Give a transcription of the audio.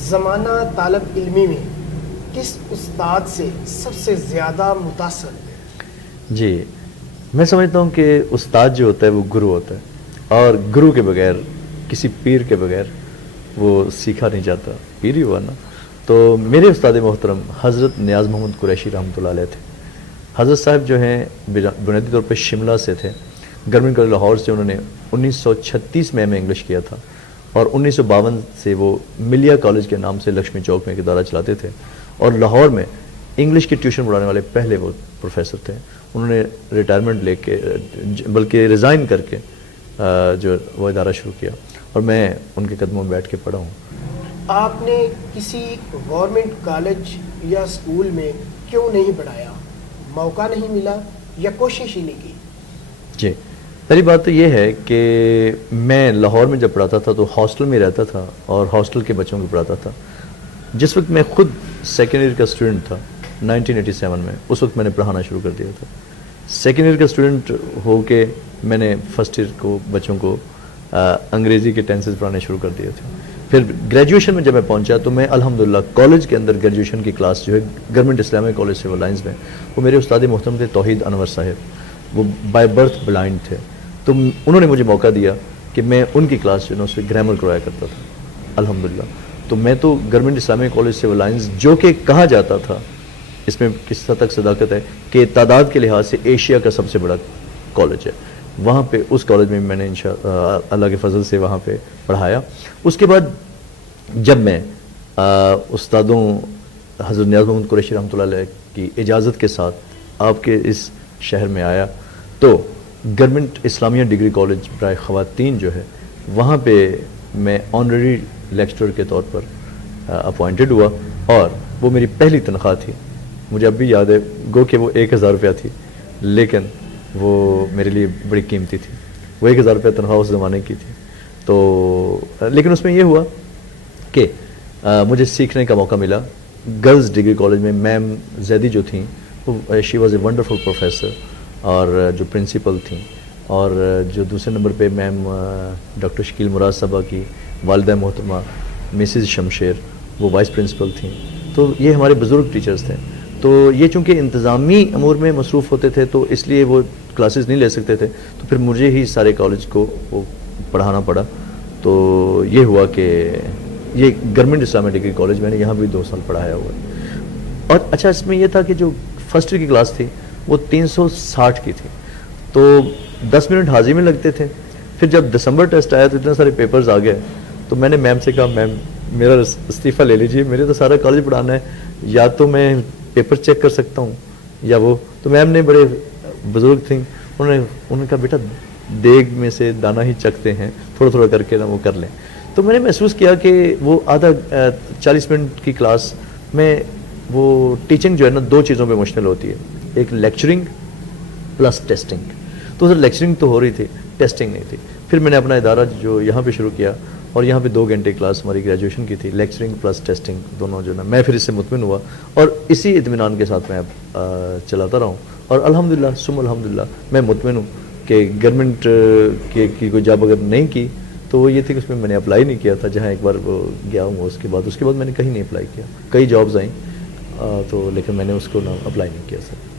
زمانہ طالب علمی میں کس استاد سے سب سے زیادہ متاثر ہوئے؟ جی، میں سمجھتا ہوں کہ استاد جو ہوتا ہے وہ گرو ہوتا ہے، اور گرو کے بغیر، کسی پیر کے بغیر وہ سیکھا نہیں جاتا، پیر ہی ہوا نا۔ تو میرے استاد محترم حضرت نیاز محمد قریشی رحمۃ اللہ علیہ تھے۔ حضرت صاحب جو ہیں بنیادی طور پہ شملہ سے تھے، گورنمنٹ کالج لاہور سے انہوں نے 1936 میں انگلش کیا تھا، اور 1952 سے وہ ملیہ کالج کے نام سے لکشمی چوک میں ایک ادارہ چلاتے تھے، اور لاہور میں انگلش کی ٹیوشن پڑھانے والے پہلے وہ پروفیسر تھے۔ انہوں نے ریٹائرمنٹ لے کے، بلکہ ریزائن کر کے جو وہ ادارہ شروع کیا، اور میں ان کے قدموں میں بیٹھ کے پڑھا ہوں۔ آپ نے کسی گورنمنٹ کالج یا اسکول میں کیوں نہیں پڑھایا؟ موقع نہیں ملا یا کوشش ہی نہیں کی؟ جی، پہلی بات تو یہ ہے کہ میں لاہور میں جب پڑھاتا تھا تو ہاسٹل میں رہتا تھا، اور ہاسٹل کے بچوں کو پڑھاتا تھا۔ جس وقت میں خود سیکنڈ ایئر کا اسٹوڈنٹ تھا 1987 میں، اس وقت میں نے پڑھانا شروع کر دیا تھا۔ سیکنڈ ایئر کا اسٹوڈنٹ ہو کے میں نے فرسٹ ایئر کو بچوں کو انگریزی کے ٹینسز پڑھانے شروع کر دیے تھے۔ پھر گریجویشن میں جب میں پہنچا تو میں الحمدللہ کالج کے اندر گریجویشن کی کلاس جو ہے government Islamic college civil lines میں، وہ میرے استاد محترم تھے توحید انور صاحب، وہ بائی برتھ بلائنڈ تھے، تو انہوں نے مجھے موقع دیا کہ میں ان کی کلاس جو ہے اس سے گرامر کروایا کرتا تھا الحمدللہ۔ تو میں تو government Islamic college civil lines, جو کہ کہا جاتا تھا، اس میں کس حد تک صداقت ہے کہ تعداد کے لحاظ سے ایشیا کا سب سے بڑا کالج ہے، وہاں پہ اس کالج میں میں نے اللہ کے فضل سے وہاں پہ پڑھایا۔ اس کے بعد جب میں استادوں حضرت نیاز محمد قریشی رحمۃ اللہ علیہ کی اجازت کے ساتھ آپ کے اس شہر میں آیا، تو گورنمنٹ اسلامیہ ڈگری کالج برائے خواتین جو ہے، وہاں پہ میں آنریری لیکچرر کے طور پر اپوائنٹڈ ہوا، اور وہ میری پہلی تنخواہ تھی۔ مجھے اب بھی یاد ہے، گو کہ وہ 1000 روپیہ تھی، لیکن وہ میرے لیے بڑی قیمتی تھی۔ وہ 1000 روپیہ تنخواہ اس زمانے کی تھی، تو لیکن اس میں یہ ہوا کہ مجھے سیکھنے کا موقع ملا۔ گرلز ڈگری کالج میں میم زیدی جو تھیں، وہ she was a wonderful professor, اور جو پرنسپل تھیں، اور جو دوسرے نمبر پہ میم ڈاکٹر شکیل مراد صاحبہ کی والدہ محترمہ مسز شمشیر، وہ وائس پرنسپل تھیں۔ تو یہ ہمارے بزرگ ٹیچرز تھے۔ تو یہ چونکہ انتظامی امور میں مصروف ہوتے تھے تو اس لیے وہ کلاسز نہیں لے سکتے تھے، تو پھر مجھے ہی سارے کالج کو وہ پڑھانا پڑا۔ تو یہ ہوا کہ یہ گورنمنٹ اسلامیہ ڈگری کالج میں نے یہاں بھی 2 سال پڑھایا ہوا ہے۔ اور اچھا اس میں یہ تھا کہ جو فرسٹ ایئر کی کلاس تھی وہ 360 کی تھی، تو 10 منٹ حاضری میں لگتے تھے۔ پھر جب دسمبر ٹیسٹ آیا تو اتنے سارے پیپرز آ گئے، تو میں نے میم سے کہا میم میرا استعفیٰ لے لیجیے، میرے تو سارا کالج پڑھانا ہے، یا تو میں پیپر چیک کر سکتا ہوں یا وہ۔ تو میم نے بڑے بزرگ تھیں، انہوں نے کہا بیٹا دیگ میں سے دانہ ہی چکھتے ہیں، تھوڑا تھوڑا کر کے نا وہ کر لیں۔ تو میں نے محسوس کیا کہ وہ آدھا 40 منٹ کی کلاس میں وہ ٹیچنگ جو ہے نا 2 چیزوں پہ مشتمل ہوتی ہے، ایک لیکچرنگ پلس ٹیسٹنگ۔ تو ادھر لیکچرنگ تو ہو رہی تھی، ٹیسٹنگ نہیں تھی۔ پھر میں نے اپنا ادارہ جو یہاں پہ شروع کیا، اور یہاں پہ 2 گھنٹے کلاس ہماری گریجویشن کی تھی، لیکچرنگ پلس ٹیسٹنگ دونوں جو نا، میں پھر اس سے مطمئن ہوا، اور اسی اطمینان کے ساتھ میں اب چلاتا رہا ہوں، اور الحمدللہ ثم الحمدللہ میں مطمئن ہوں کہ گورنمنٹ کی کوئی جاب اگر نہیں کی تو وہ یہ تھی کہ اس میں میں نے اپلائی نہیں کیا تھا۔ جہاں ایک بار وہ گیا ہوں اس کے بعد میں نے کہیں نہیں اپلائی کیا، کئی جابز آئیں تو لیکن میں نے اس کو اپلائی نہیں کیا سر۔